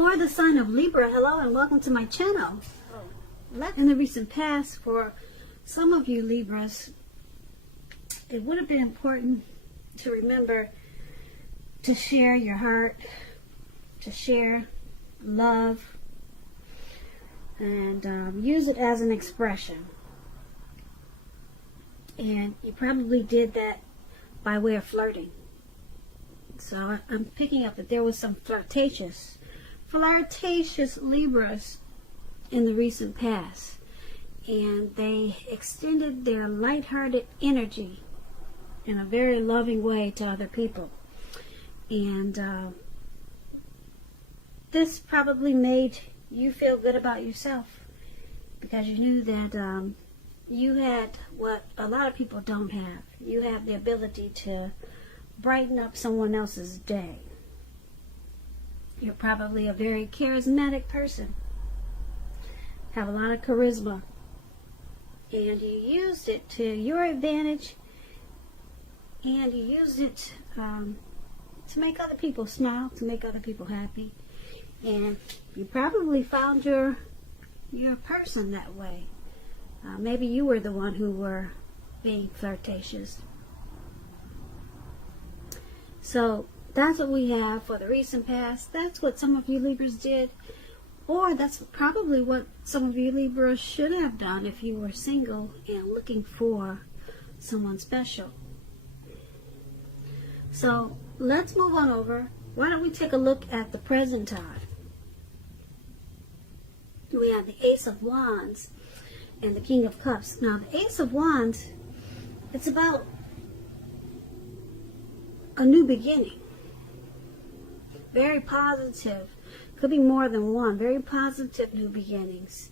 For the sign of Libra, hello and welcome to my channel. In the recent past, for some of you Libras, it would have been important to remember to share your heart, to share love, and use it as an expression. And you probably did that by way of flirting. So I'm picking up that there was some flirtatious Libras in the recent past, and they extended their lighthearted energy in a very loving way to other people. And this probably made you feel good about yourself, because you knew that you had what a lot of people don't have. You have the ability to brighten up someone else's day. You're probably a very charismatic person, have a lot of charisma, and you used it to your advantage, and you used it to make other people smile, to make other people happy. And you probably found your person that way. Maybe you were the one who were being flirtatious. So that's what we have for the recent past. That's what some of you Libras did, or that's probably what some of you Libras should have done if you were single and looking for someone special. So let's move on over. Why don't we take a look at the present time? We have the Ace of Wands and the King of Cups. Now the Ace of Wands, it's about a new beginning. Very positive. Could be more than one. Very positive new beginnings.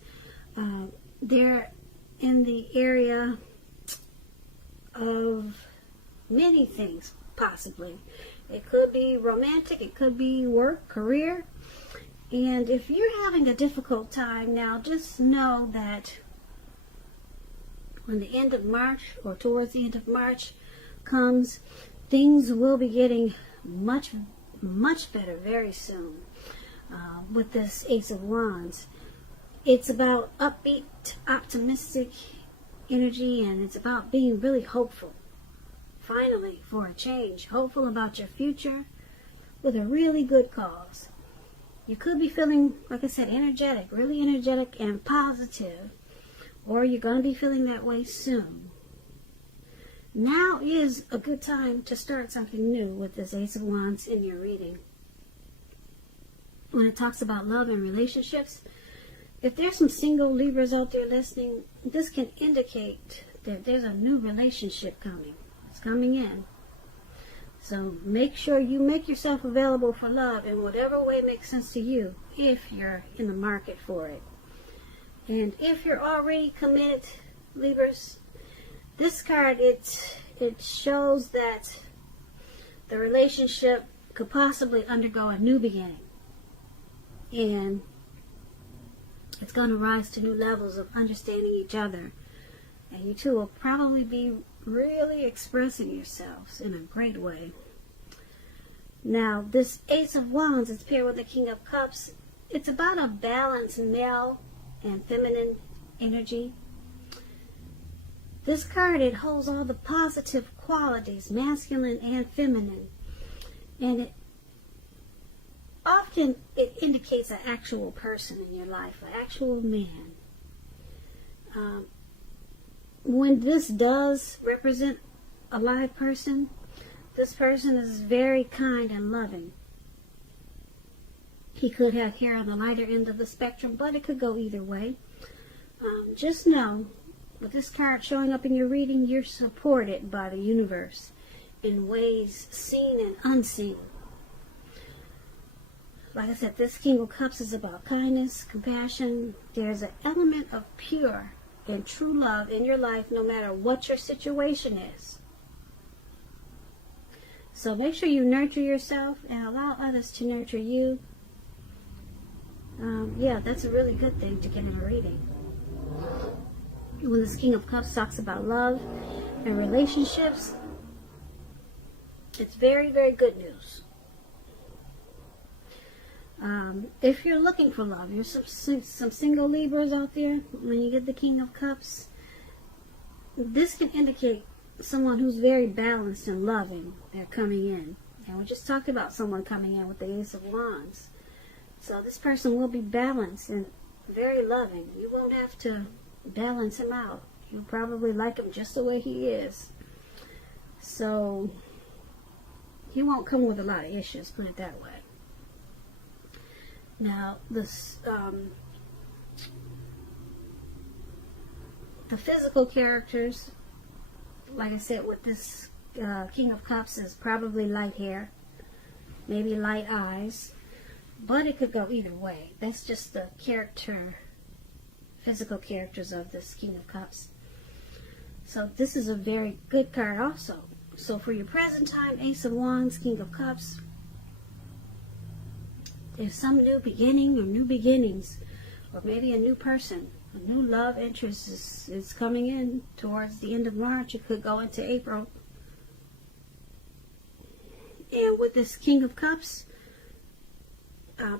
They're in the area of many things, possibly. It could be romantic. It could be work, career. And if you're having a difficult time now, just know that when the end of March, or towards the end of March comes, things will be getting much better very soon. With this Ace of Wands, it's about upbeat, optimistic energy, and it's about being really hopeful, finally, for a change. Hopeful about your future with a really good cause. You could be feeling, like I said, energetic, really energetic and positive, or you're going to be feeling that way soon. Now is a good time to start something new with this Ace of Wands in your reading. When it talks about love and relationships, if there's some single Libras out there listening, this can indicate that there's a new relationship coming. It's coming in. So make sure you make yourself available for love in whatever way makes sense to you, if you're in the market for it. And if you're already committed, Libras, this card, it shows that the relationship could possibly undergo a new beginning. And it's going to rise to new levels of understanding each other. And you two will probably be really expressing yourselves in a great way. Now, this Ace of Wands is paired with the King of Cups. It's about a balanced male and feminine energy. This card, it holds all the positive qualities, masculine and feminine. And it often indicates an actual person in your life, an actual man. When this does represent a live person, this person is very kind and loving. He could have hair on the lighter end of the spectrum, but it could go either way. Just know, with this card showing up in your reading, you're supported by the universe in ways seen and unseen. Like I said, this King of Cups is about kindness, compassion. There's an element of pure and true love in your life, no matter what your situation is. So make sure you nurture yourself and allow others to nurture you. Yeah, that's a really good thing to get in a reading. When this King of Cups talks about love and relationships, it's very, very good news. if you're looking for love, you're some single Libras out there, when you get the King of Cups, this can indicate someone who's very balanced and loving. They're coming in. And we're just talking about someone coming in with the Ace of Wands. So this person will be balanced and very loving. You won't have to balance him out. You'll probably like him just the way he is. So he won't come with a lot of issues, put it that way. Now, this the physical characters, like I said, with this King of Cups, is probably light hair, maybe light eyes, but it could go either way. That's just the physical characters of this King of Cups. So this is a very good card also. So for your present time, Ace of Wands, King of Cups, there's some new beginning or new beginnings, or maybe a new person, a new love interest is coming in towards the end of March. It could go into April. And with this King of Cups,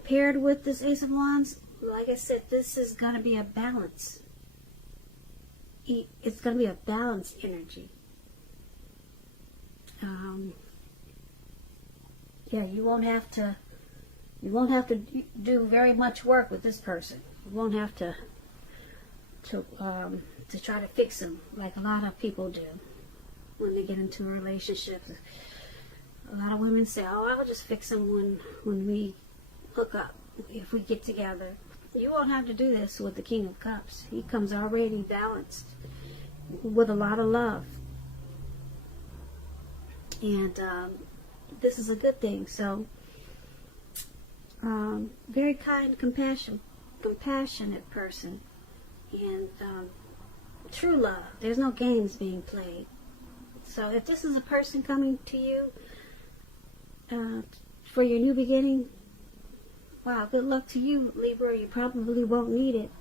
paired with this Ace of Wands, like I said, this is going to be a balance. It's going to be a balanced energy. Yeah, you won't have to do very much work with this person. You won't have to try to fix them like a lot of people do when they get into a relationship. A lot of women say, "Oh, I'll just fix them when we hook up, if we get together." You won't have to do this with the King of Cups. He comes already balanced with a lot of love. And this is a good thing. So, very kind, compassionate person. And true love. There's no games being played. So if this is a person coming to you for your new beginning, wow, good luck to you, Libra. You probably won't need it,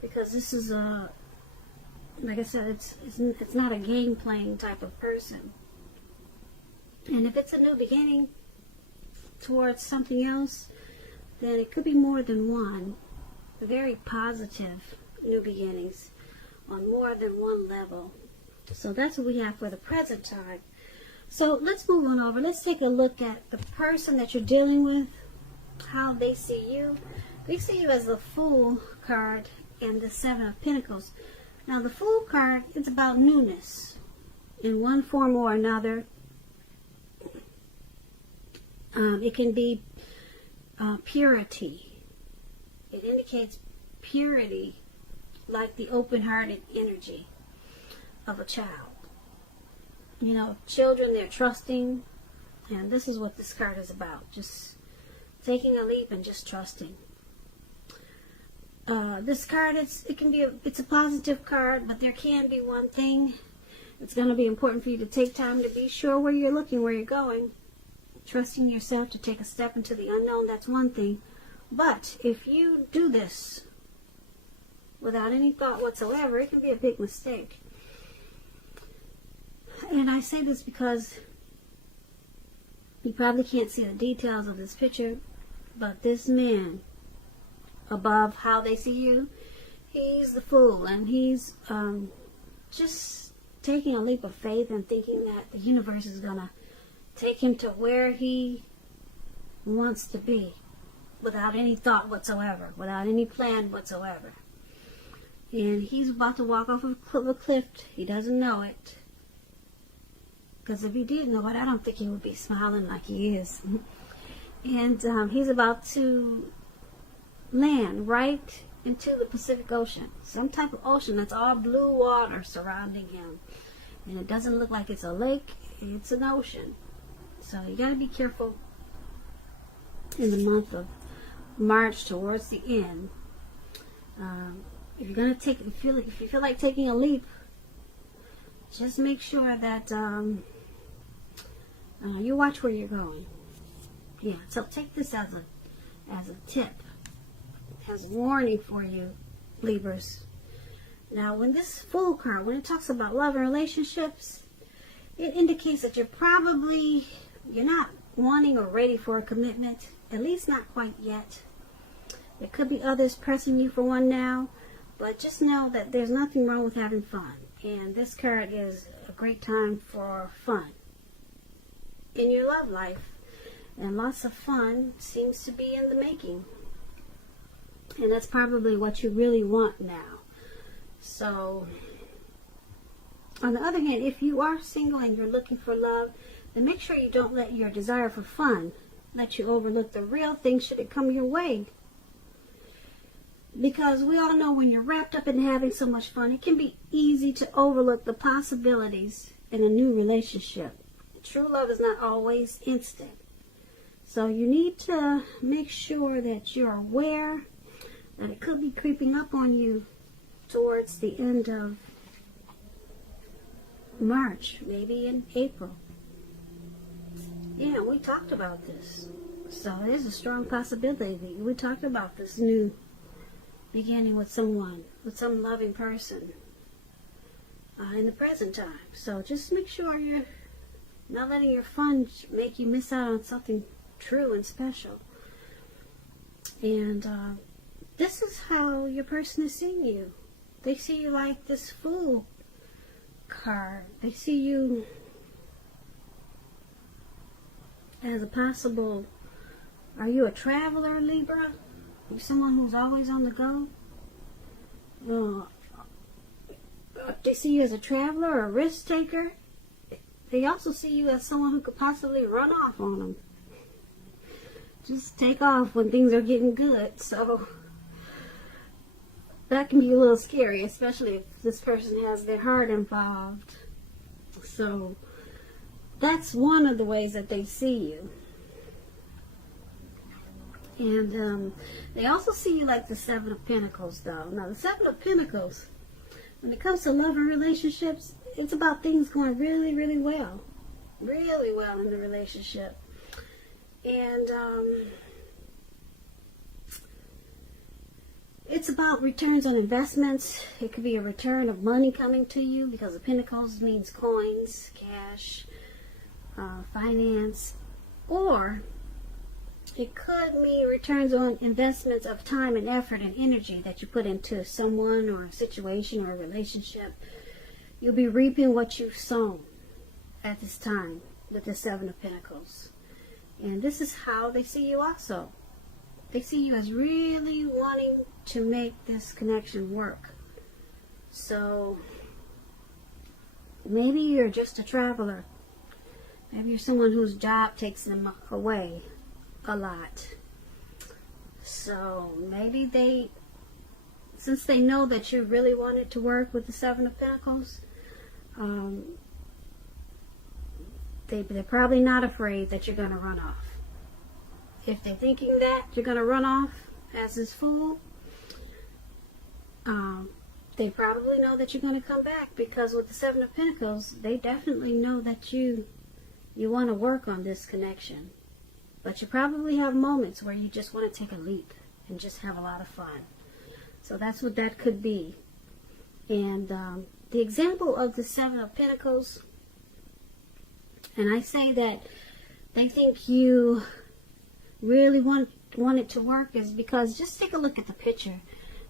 because this is like I said, it's not a game playing type of person. And if it's a new beginning towards something else, then it could be more than one. Very positive new beginnings on more than one level. So that's what we have for the present time. So let's move on over. Let's take a look at the person that you're dealing with, how they see you. They see you as the Fool card and the Seven of Pentacles. Now the Fool card is about newness in one form or another. It can be purity. It indicates purity, like the open-hearted energy of a child. You know, children, they're trusting, and this is what this card is about. Just taking a leap and just trusting. This card, it's a positive card, but there can be one thing. It's going to be important for you to take time to be sure where you're looking, where you're going. Trusting yourself to take a step into the unknown, that's one thing. But if you do this without any thought whatsoever, it can be a big mistake. And I say this because you probably can't see the details of this picture, but this man, above how they see you, he's the Fool, and he's just taking a leap of faith and thinking that the universe is going to take him to where he wants to be without any thought whatsoever, without any plan whatsoever. And he's about to walk off of a cliff. He doesn't know it. Because if he did know it, I don't think he would be smiling like he is. And he's about to land right into the Pacific Ocean. Some type of ocean that's all blue water surrounding him. And it doesn't look like it's a lake, it's an ocean. So you got to be careful in the month of March towards the end. If you're gonna if you feel like taking a leap, just make sure that you watch where you're going. Yeah. So take this as a tip, as a warning for you, Libras. Now, when this Fool card, when it talks about love and relationships, it indicates that you're not wanting or ready for a commitment, at least not quite yet. There could be others pressing you for one now, but just know that there's nothing wrong with having fun. And this card is a great time for fun in your love life. And lots of fun seems to be in the making. And that's probably what you really want now. So, on the other hand, if you are single and you're looking for love, then make sure you don't let your desire for fun let you overlook the real thing should it come your way. Because we all know when you're wrapped up in having so much fun, it can be easy to overlook the possibilities in a new relationship. True love is not always instant. So you need to make sure that you're aware that it could be creeping up on you towards the end of March, maybe in April. Yeah, we talked about this. So there's a strong possibility. We talked about this new beginning with someone, with some loving person in the present time. So just make sure you're not letting your fun make you miss out on something true and special. And this is how your person is seeing you. They see you like this Fool card. They see you as a possible, are you a traveler, Libra? Are you someone who's always on the go? They see you as a traveler or a risk taker. They also see you as someone who could possibly run off on them. Just take off when things are getting good. So that can be a little scary, especially if this person has their heart involved. So that's one of the ways that they see you. And they also see you like the Seven of Pentacles, though. Now, the Seven of Pentacles, when it comes to love and relationships, it's about things going really, really well. Really well in the relationship. And it's about returns on investments. It could be a return of money coming to you, because the Pentacles means coins, cash, finance, or it could mean returns on investments of time and effort and energy that you put into someone or a situation or a relationship. You'll be reaping what you've sown at this time with the Seven of Pentacles. And this is how they see you also. They see you as really wanting to make this connection work. So maybe you're just a traveler. Maybe you're someone whose job takes them away a lot. So maybe they, since they know that you really wanted to work with the Seven of Pentacles, they're probably not afraid that you're going to run off. If they're thinking that you're going to run off as this Fool, they probably know that you're going to come back, because with the Seven of Pentacles, they definitely know that you want to work on this connection. But you probably have moments where you just want to take a leap and just have a lot of fun. So that's what that could be. And the example of the Seven of Pentacles, and I say that they think you really want it to work, is because just take a look at the picture.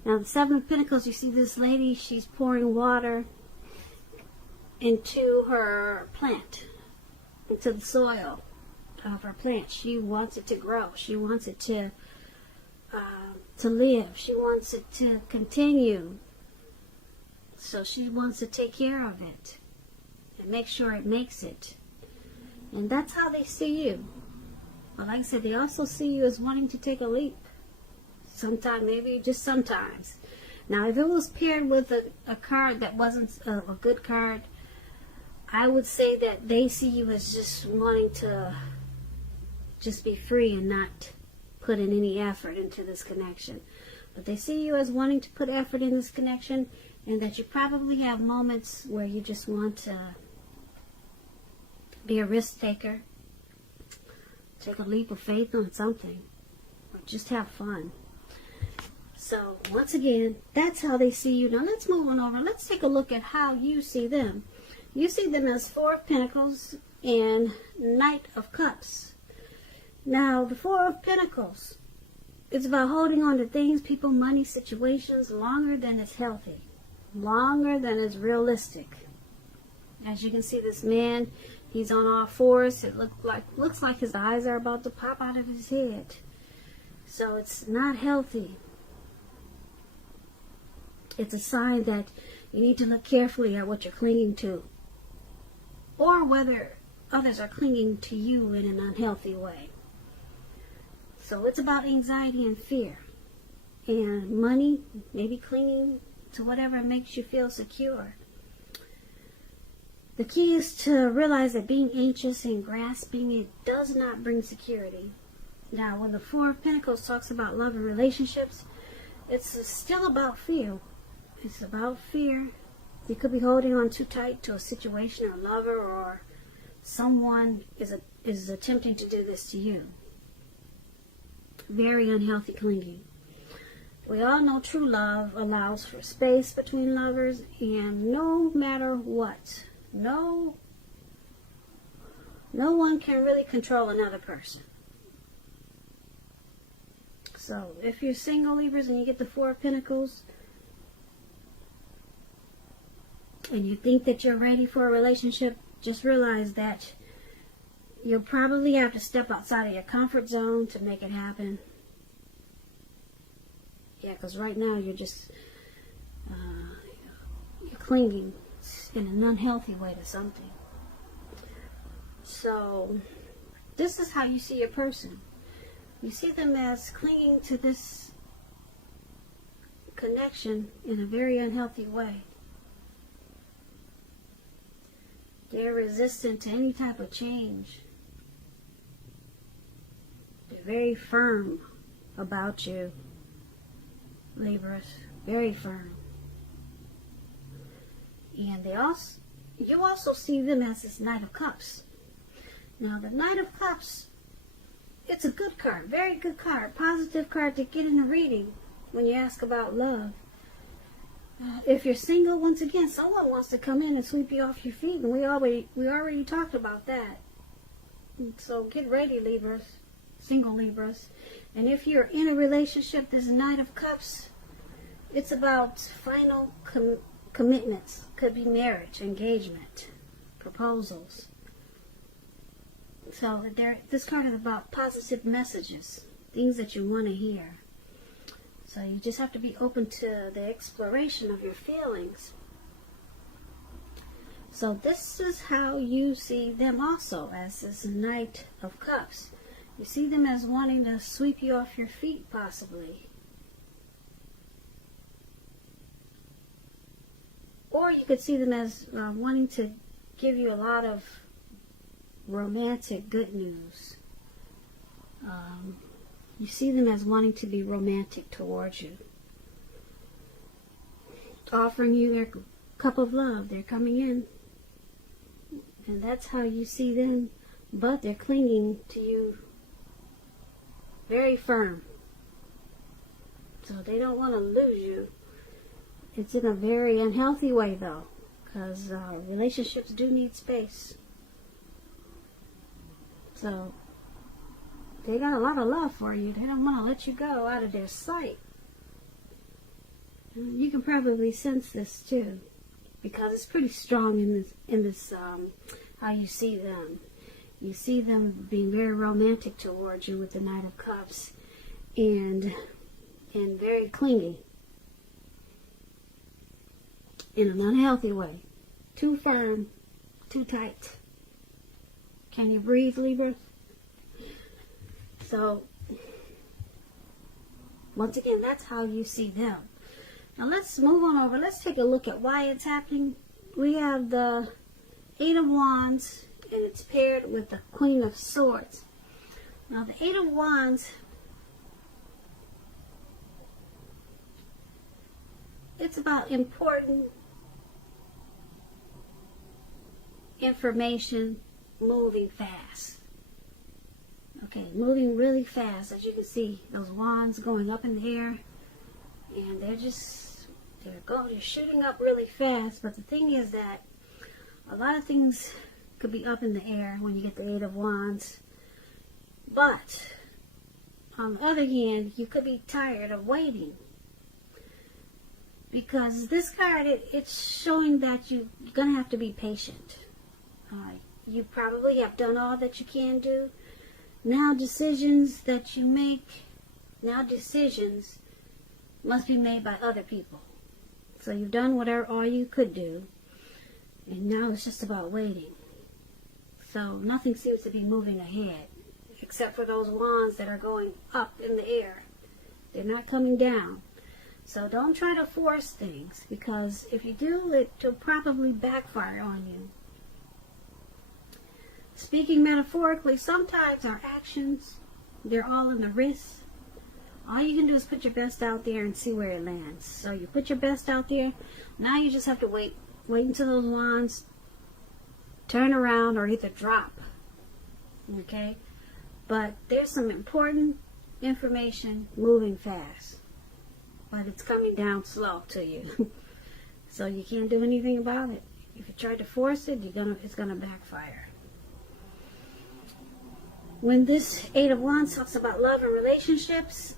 Now, the Seven of Pentacles, you see this lady, she's pouring water into her plant, into the soil of her plant. She wants it to grow. She wants it to live. She wants it to continue. So she wants to take care of it and make sure it makes it. And that's how they see you. But like I said, they also see you as wanting to take a leap. Sometime, maybe just sometimes. Now, if it was paired with a card that wasn't a good card, I would say that they see you as just wanting to just be free and not put in any effort into this connection. But they see you as wanting to put effort in this connection, and that you probably have moments where you just want to be a risk taker, take a leap of faith on something, or just have fun. So once again, that's how they see you. Now let's move on over. Let's take a look at how you see them. You see them as Four of Pentacles and Knight of Cups. Now, the Four of Pentacles, It's about holding on to things, people, money, situations longer than it's healthy, longer than it's realistic. As you can see, this man, he's on all fours. It looks like his eyes are about to pop out of his head. So it's not healthy. It's a sign that you need to look carefully at what you're clinging to, or whether others are clinging to you in an unhealthy way. So it's about anxiety and fear. And money, maybe clinging to whatever makes you feel secure. The key is to realize that being anxious and grasping it does not bring security. Now, when the Four of Pentacles talks about love and relationships, it's still about fear. It's about fear. You could be holding on too tight to a situation or a lover, or someone is attempting to do this to you. Very unhealthy clinging. We all know true love allows for space between lovers, and no matter what, no one can really control another person. So if you're single, Libras, and you get the Four of Pentacles, and you think that you're ready for a relationship, just realize that you'll probably have to step outside of your comfort zone to make it happen. Yeah, because right now you're just you're clinging in an unhealthy way to something. So this is how you see your person. You see them as clinging to this connection in a very unhealthy way. They're resistant to any type of change. They're very firm about you, Libras. Very firm. And you also see them as this Knight of Cups. Now, the Knight of Cups, it's a good card, very good card, positive card to get in a reading when you ask about love. If you're single, once again, someone wants to come in and sweep you off your feet, and we already talked about that. So get ready, Libras, single Libras. And if you're in a relationship, this Knight of Cups, it's about final commitments. Could be marriage, engagement, proposals. So this card is about positive messages, things that you want to hear. So you just have to be open to the exploration of your feelings. So this is how you see them also, as this Knight of Cups. You see them as wanting to sweep you off your feet, possibly. Or you could see them as wanting to give you a lot of romantic good news. You see them as wanting to be romantic towards you. Offering you their cup of love. They're coming in. And that's how you see them. But they're clinging to you very firm. So they don't want to lose you. It's in a very unhealthy way, though. Because relationships do need space. So they got a lot of love for you. They don't want to let you go out of their sight. And you can probably sense this too, because it's pretty strong in this how you see them. You see them being very romantic towards you with the Knight of Cups, and very clingy in an unhealthy way. Too firm, too tight. Can you breathe, Libra? So, once again, that's how you see them. Now let's move on over. Let's take a look at why it's happening. We have the Eight of Wands, and it's paired with the Queen of Swords. Now the Eight of Wands, it's about important information moving fast. Okay, moving really fast. As you can see, those wands going up in the air, and they're shooting up really fast. But the thing is that a lot of things could be up in the air when you get the Eight of Wands. But on the other hand, you could be tired of waiting. Because this card, it's showing that you're going to have to be patient. You probably have done all that you can do. Now decisions that you make, now decisions must be made by other people. So you've done all you could do. And now it's just about waiting. So nothing seems to be moving ahead. Except for those wands that are going up in the air. They're not coming down. So don't try to force things, because if you do, it'll probably backfire on you. Speaking metaphorically, sometimes our actions, they're all in the wrist. All you can do is put your best out there and see where it lands. So you put your best out there. Now you just have to wait. Wait until those wands turn around or either drop. Okay? But there's some important information moving fast. But it's coming down slow to you. So you can't do anything about it. If you try to force it, it's gonna backfire. When this Eight of Wands talks about love and relationships,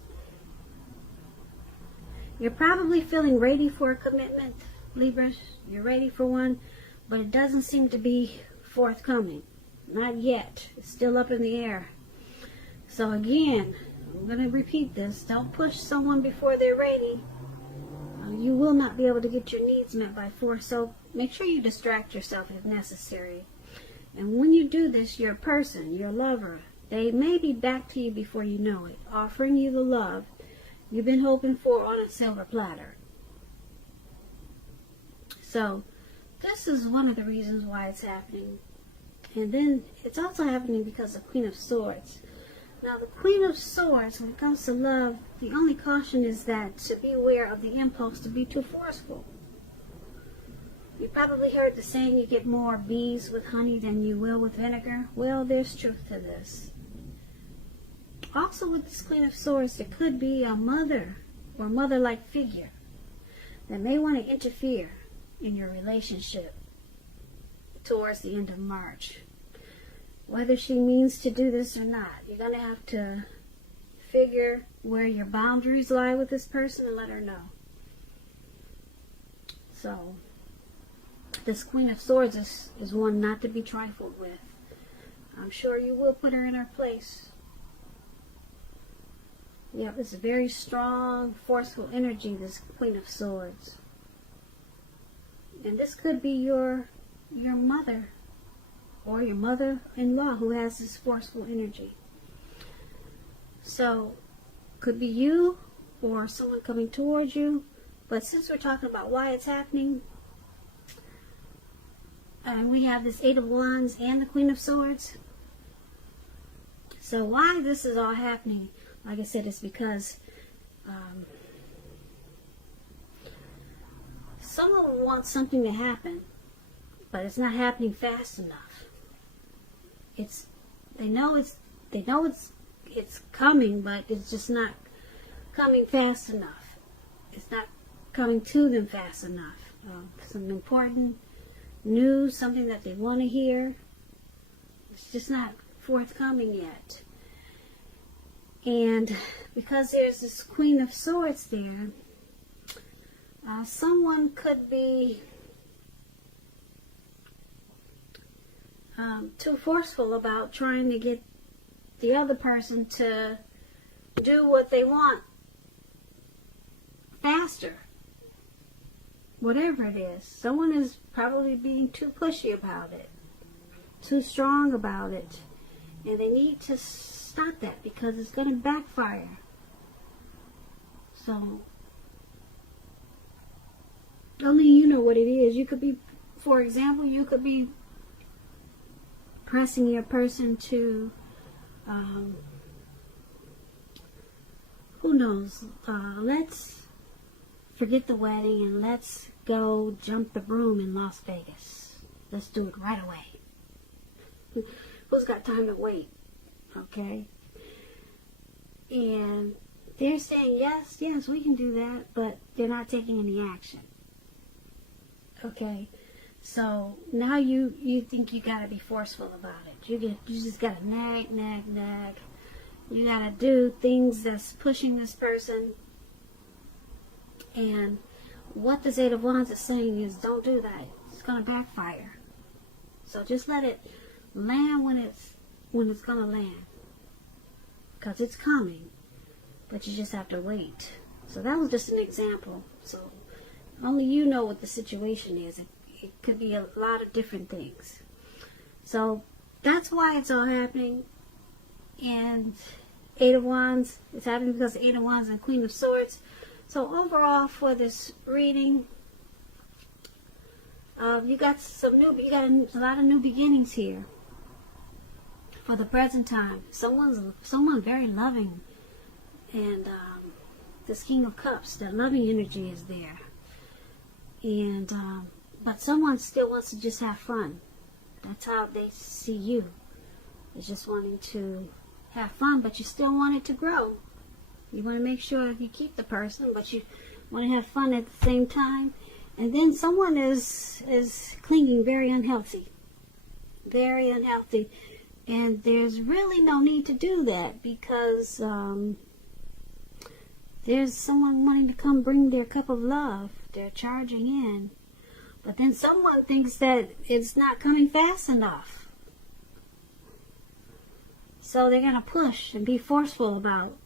you're probably feeling ready for a commitment, Libra. You're ready for one, but it doesn't seem to be forthcoming. Not yet. It's still up in the air. So again, I'm going to repeat this. Don't push someone before they're ready. You will not be able to get your needs met by force. So make sure you distract yourself if necessary. And when you do this, your person, your lover, they may be back to you before you know it, offering you the love you've been hoping for on a silver platter. So this is one of the reasons why it's happening. And then it's also happening because of Queen of Swords. Now, the Queen of Swords, when it comes to love, the only caution is that to be aware of the impulse to be too forceful. You probably heard the saying, you get more bees with honey than you will with vinegar. Well, there's truth to this. Also, with this Queen of Swords, there could be a mother or mother-like figure that may want to interfere in your relationship towards the end of March. Whether she means to do this or not, you're going to have to figure where your boundaries lie with this person and let her know. So, this Queen of Swords is one not to be trifled with. I'm sure you will put her in her place. Yeah, it's a very strong, forceful energy, this Queen of Swords. And this could be your mother or your mother-in-law who has this forceful energy. So, could be you or someone coming towards you. But since we're talking about why it's happening, and we have this Eight of Wands and the Queen of Swords. So why this is all happening, like I said, it's because someone wants something to happen, but it's not happening fast enough. They know it's coming, but it's just not coming fast enough. It's not coming to them fast enough. Some important news, something that they want to hear. It's just not forthcoming yet. And because there's this Queen of Swords there, someone could be too forceful about trying to get the other person to do what they want faster. Whatever it is. Someone is probably being too pushy about it. Too strong about it. And they need to stop that because it's going to backfire. So, only you know what it is. You could be, for example, you could be pressing your person to, who knows, let's forget the wedding and let's go jump the broom in Las Vegas. Let's do it right away. Who's got time to wait? Okay? And they're saying, yes, we can do that, but they're not taking any action. Okay? So now you think you gotta be forceful about it. You just gotta nag, You got to do things that's pushing this person. And what this Eight of Wands is saying is, don't do that. It's going to backfire. So just let it land when it's going to land. Because it's coming. But you just have to wait. So that was just an example. So only you know what the situation is. It could be a lot of different things. So that's why it's all happening. And Eight of Wands, it's happening because Eight of Wands and Queen of Swords. So overall for this reading, you got a lot of new beginnings here. For the present time, someone very loving, and this King of Cups, that loving energy is there. And but someone still wants to just have fun. That's how they see you. It's just wanting to have fun, but you still want it to grow. You want to make sure you keep the person, but you want to have fun at the same time. And then someone is clinging very unhealthy. Very unhealthy. And there's really no need to do that because there's someone wanting to come bring their cup of love. They're charging in. But then someone thinks that it's not coming fast enough. So they're going to push and be forceful about